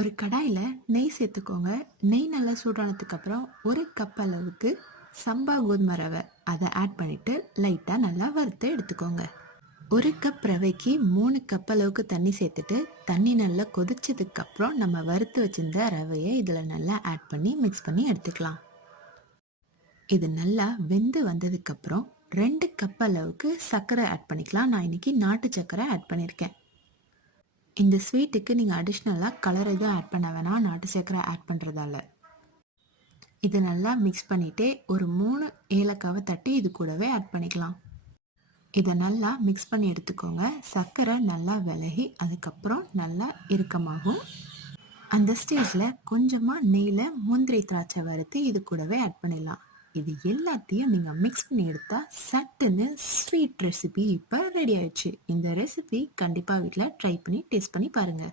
ஒரு கடாயில் நெய் சேர்த்துக்கோங்க. நெய் நல்லா சூடானதுக்கு அப்புறம் ஒரு கப் அளவுக்கு சம்பா கோதுமை ரவை அதை ஆட் பண்ணிட்டு லைட்டாக நல்லா வறுத்து எடுத்துக்கோங்க. ஒரு கப் ரவைக்கு 3 கப் அளவுக்கு தண்ணி சேர்த்துட்டு தண்ணி நல்லா கொதிச்சதுக்கு அப்புறம் நம்ம வறுத்து வச்சிருந்த ரவையை இதில் நல்லா ஆட் பண்ணி மிக்ஸ் பண்ணி எடுத்துக்கலாம். இது நல்லா வெந்து வந்ததுக்கு அப்புறம் 2 கப் அளவுக்கு சர்க்கரை ஆட் பண்ணிக்கலாம். நான் இன்னைக்கு நாட்டு சர்க்கரை ஆட் பண்ணியிருக்கேன். இந்த ஸ்வீட்டுக்கு நீங்கள் அடிஷ்னலாக கலர் எதுவும் ஆட் பண்ண வேணாம், நாட்டு சர்க்கரை ஆட் பண்ணுறதால. இது நல்லா மிக்ஸ் பண்ணிவிட்டு ஒரு 3 ஏலக்காவை தட்டி இது கூடவே ஆட் பண்ணிக்கலாம். இதை நல்லா மிக்ஸ் பண்ணி எடுத்துக்கோங்க. சர்க்கரை நல்லா விலகி அதுக்கப்புறம் நல்லா இறுக்கமாகும். அந்த ஸ்டேஜில் கொஞ்சமாக நெய்யில் முந்திரி திராட்சை வறுத்து இது கூடவே ஆட் பண்ணிடலாம். இது எல்லாத்தையும் நீங்கள் மிக்ஸ் பண்ணி எடுத்தால் சட்டுன்னு ஸ்வீட் ரெசிபி இப்போ ரெடி ஆயிடுச்சு. இந்த ரெசிபி கண்டிப்பாக வீட்டில் ட்ரை பண்ணி டேஸ்ட் பண்ணி பாருங்கள்.